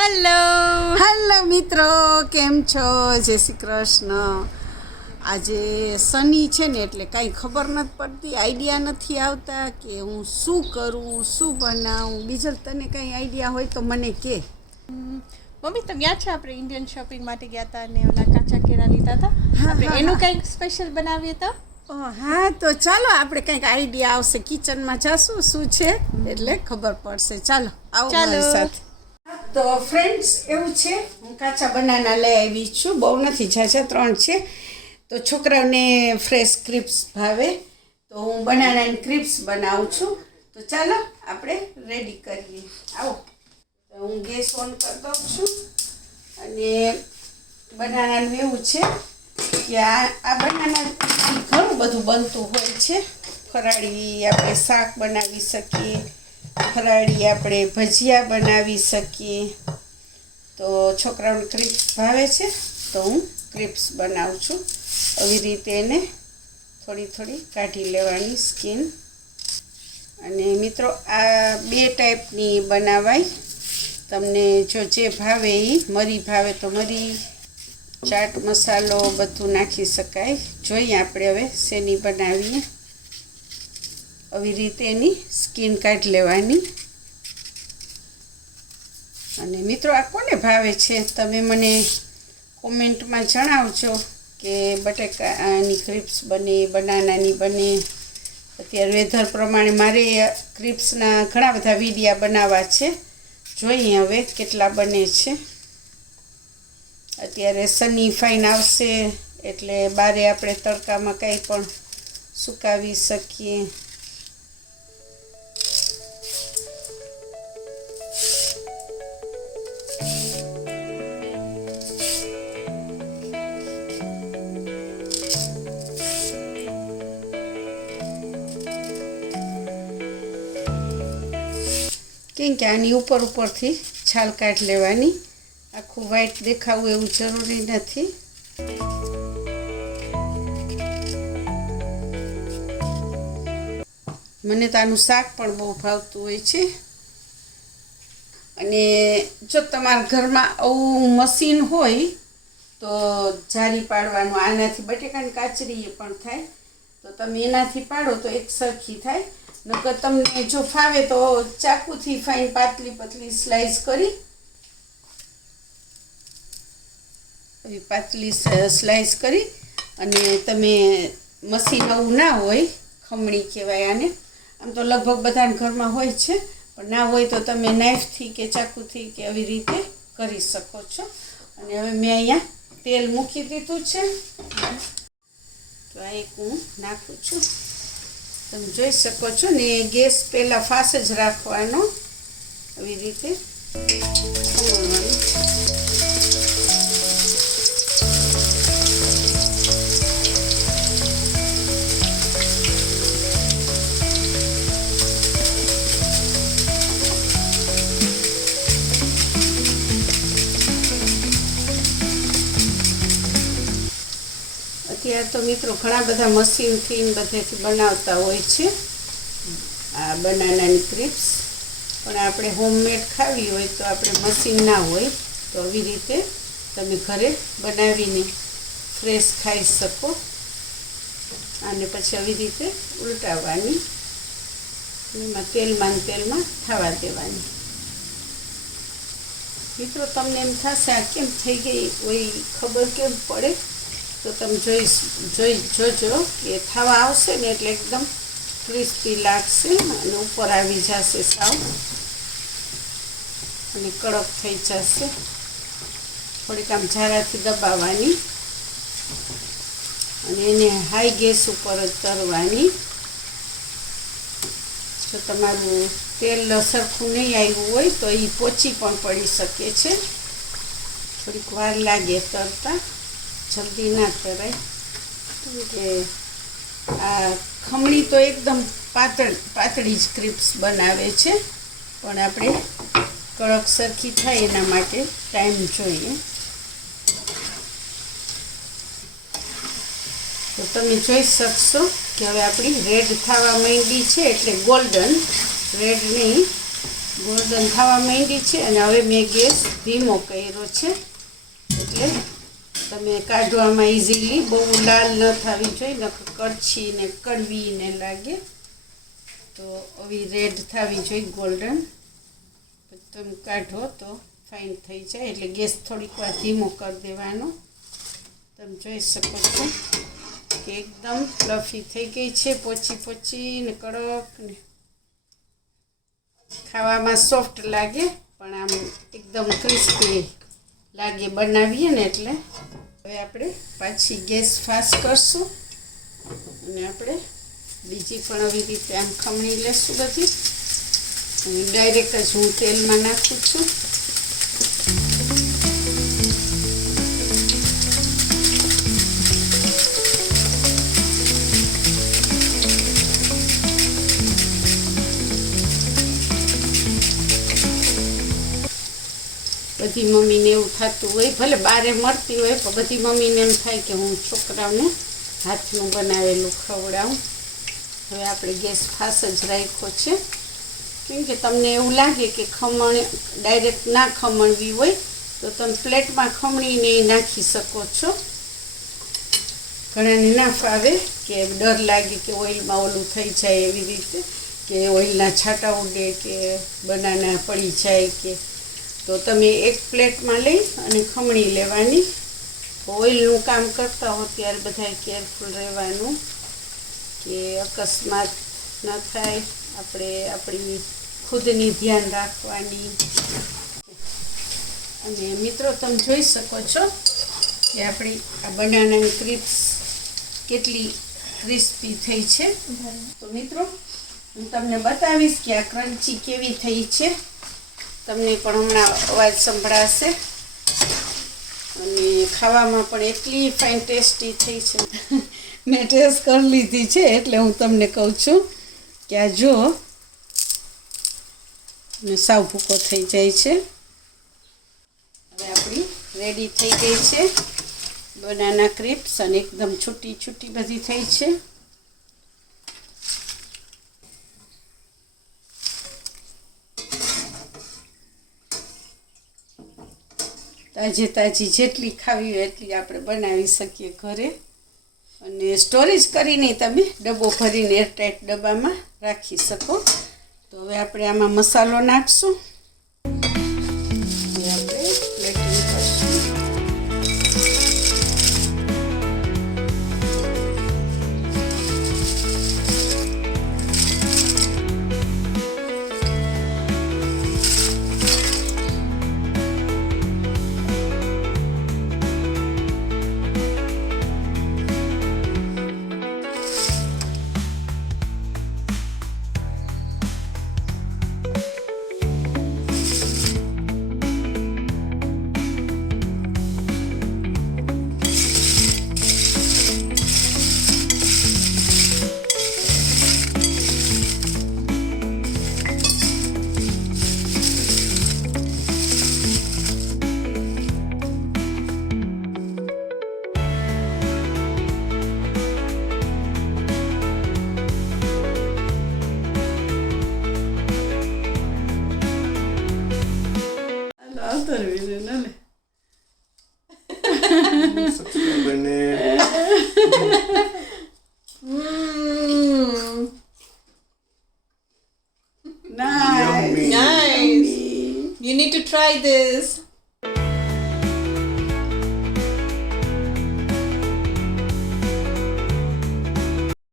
Hello મિત્રો, કેમ છો? જય શ્રી કૃષ્ણ. આજે શનિ છે ને એટલે કાંઈ ખબર નથી પડતી, આઈડિયા નથી આવતા કે હું શું કરું, શું બનાવું. બીજલ, તને કાંઈ આઈડિયા હોય તો મને કહે. મમ્મી, તમે યાદ છે આપણે ઇન્ડિયન શોપિંગ માટે ગયા હતા અને ઓલા કાચા કેળા લીધા હતા? આપણે એનું કંઈક સ્પેશિયલ બનાવીએ તો? હા, તો ચાલો આપણે કંઈક આઈડિયા આવશે. કિચનમાં જાશું શું છે એટલે ખબર પડશે. ચાલો આવો મારી સાથે. તો ફ્રેન્ડ્સ, એવું છે, હું કાચા બનાના લઈ આવી છું. બહુ નથી, ઝાઝા 3 છે. તો છોકરાઓને ફ્રેશ ક્રિપ્સ ભાવે, તો હું બનાનાની ક્રિપ્સ બનાવું છું. તો ચાલો આપણે રેડી કરીએ. આવો, તો હું ગેસ ઓન કરી દઉં છું. અને બનાનાનું એવું છે કે આ બનાના ઘણું બધું બનતું હોય છે. ફરાળી આપણે શાક બનાવી શકીએ, ફરાળી આપણે ભજીયા બનાવી શકીએ. તો છોકરાઓને ક્રિપ્સ ભાવે છે તો હું ક્રિપ્સ બનાવું છું. આવી રીતે એને થોડી થોડી કાઢી લેવાની સ્કીન. અને મિત્રો, આ 2 ટાઈપની બનાવાય. તમને જો જે ભાવે એ, મરી ભાવે તો મરી, ચાટ મસાલો બધું નાખી શકાય. જોઈએ આપણે હવે શેની બનાવીએ. આવી રીતે એની સ્કીન કાઢી લેવાની. અને મિત્રો, આ કોને ભાવે છે તમે મને કોમેન્ટમાં જણાવજો કે બટેકાની ક્રિપ્સ બને, બનાનાની બને. અત્યારે વેધર પ્રમાણે મારે ક્રિપ્સના ઘણા બધા વિડીયા બનાવવા છે. જોઈએ હવે કેટલા બને છે. અત્યારે સની ફાઈન આવશે એટલે બારે આપણે તડકામાં કંઈ પણ સુકાવી શકીએ. કેમ કે આની ઉપરથી છાલ કાઢી લેવાની. આખું વ્હાઈટ દેખાવું એવું જરૂરી નથી. મને તો આનું શાક પણ બહુ ભાવતું હોય છે. અને જો તમારા ઘરમાં આવું મશીન હોય તો જારી પાડવાનું, આનાથી બટેકાની કાચરી પણ થાય, તો તમે એનાથી પાડો તો એક સરખી થાય. નકર તમને જો ફાવે તો ચાકુથી ફાઈન પાતળી પતલી સ્લાઈસ કરી, એવી પાતળી સ્લાઈસ કરી અને તમે મશીન આવું ના હોય, ખમણી કહેવાય આને, આમ તો લગભગ બધાના ઘરમાં હોય છે, પણ ના હોય તો તમે નાઈફથી કે ચાકુથી કે આવી રીતે કરી શકો છો. અને હવે મેં અહીંયા તેલ મૂકી દીધું છે. તો આ એક હું નાખું છું. તમે જોઈ શકો છો ને, ગેસ પહેલાં ફાસ જ રાખવાનો. આવી રીતે ખમણવાનું. અત્યારે તો મિત્રો ઘણા બધા મશીનથી બધેથી બનાવતા હોય છે આ બનાનાની ક્રિપ્સ. પણ આપણે હોમમેડ ખાવી હોય તો આપણે મશીન ના હોય તો આવી રીતે તમે ઘરે બનાવીને ફ્રેશ ખાઈ શકો. અને પછી આવી રીતે ઉલટાવવાની, એમાં તેલમાં થવા દેવાની. મિત્રો, તમને એમ થશે આ કેમ થઈ ગઈ હોય, ખબર કેમ પડે? તો તમે જોજો કે થવા આવશે ને એટલે એકદમ ક્રિસ્પી લાગશે અને ઉપર આવી જશે સાવ, અને કડક થઈ જશે. થોડીક આમ ઝારાથી દબાવવાની અને એને હાઈ ગેસ ઉપર જ તરવાની. જો તમારું તેલ સરખું નહીં આવ્યું હોય તો એ પોચી પણ પડી શકે છે. થોડીક વાર લાગે તરતા, જલ્દી ના તરાય. કે આ ખમણી તો એકદમ પાતળી જ ક્રિપ્સ બનાવે છે, પણ આપણે કડક સરખી થાય એના માટે ટાઈમ જોઈએ. તો તમે જોઈ શકશો કે હવે આપણી રેડ થવા માંડી છે, એટલે ગોલ્ડન, રેડ નહીં ગોલ્ડન થવા માંડી છે અને હવે મેં ગેસ ધીમો કર્યો છે, એટલે તમે કાઢવામાં ઇઝીલી બહુ લાલ ન થવી જોઈએ, નકર કડછી ને કડવી ને લાગે. તો આવી રેડ થવી જોઈએ ગોલ્ડન, તમે કાઢો તો ફાઇન થઈ જાય. એટલે ગેસ થોડીક વાર ધીમો કરી દેવાનો. તમે જોઈ શકો છો કે એકદમ ફ્લફી થઈ ગઈ છે, પોચી ને કડક ને ખાવામાં સોફ્ટ લાગે, પણ આમ એકદમ ક્રિસ્પી લાગે બનાવીએ ને. એટલે હવે આપણે પાછી ગેસ ફાસ્ટ કરશું અને આપણે બીજી પણ આવી રીતે આમ ખમણી લેશું બધી, અને ડાયરેક્ટ જ હું તેલમાં નાખું છું. બધી મમ્મીને એવું થતું હોય, ભલે બારે મળતી હોય, પણ બધી મમ્મીને એમ થાય કે હું છોકરાઓને હાથનું બનાવેલું ખવડાવું. હવે આપણે ગેસ ફાસ જ રાખ્યો છે, કેમ કે તમને એવું લાગે કે ખમણ ડાયરેક્ટ ના ખમણવી હોય તો તમે પ્લેટમાં ખમણીને નાખી શકો છો. ઘણાને ના ફાવે કે ડર લાગે કે ઓઇલમાં ઓલું થઈ જાય, એવી રીતે કે ઓઇલના છાંટા ઉડે કે બનાના પડી જાય, કે તો તમે એક પ્લેટમાં લઈ અને ખમણી લેવાની. ઓઇલનું કામ કરતા હો ત્યારે બધાએ કેરફુલ રહેવાનું કે અકસ્માત ન થાય, આપણે આપણી ખુદની ધ્યાન રાખવાની. અને મિત્રો તમે જોઈ શકો છો કે આપણી આ બનાનાની ક્રિસ્પ્સ કેટલી ક્રિસ્પી થઈ છે. તો મિત્રો હું તમને બતાવીશ કે આ ક્રન્ચી કેવી થઈ છે. તમને પણ હમણાં અવાજ સંભળાશે, અને ખાવામાં પણ એટલી ફાઇન ટેસ્ટી થઈ છે. મેં ટેસ્ટ કરી લીધી છે એટલે હું તમને કહું છું કે આ જો ને સાવ ભૂકો થઈ જાય છે. હવે આપણી રેડી થઈ ગઈ છે બનાના ક્રિસ્પ્સ, અને એકદમ છૂટી બધી થઈ છે. તાજી જેટલી ખાવી હોય એટલી આપણે બનાવી શકીએ ઘરે, અને સ્ટોરેજ કરીને તમે ડબ્બો ભરીને એરટાઈટ ડબ્બામાં રાખી શકો. તો હવે આપણે આમાં મસાલો નાખશું. હવે આપણે પ્લેટિંગ કરશું. સબસ્ક્રાઇબરને Nice. Yummy. Nice. You need to try this.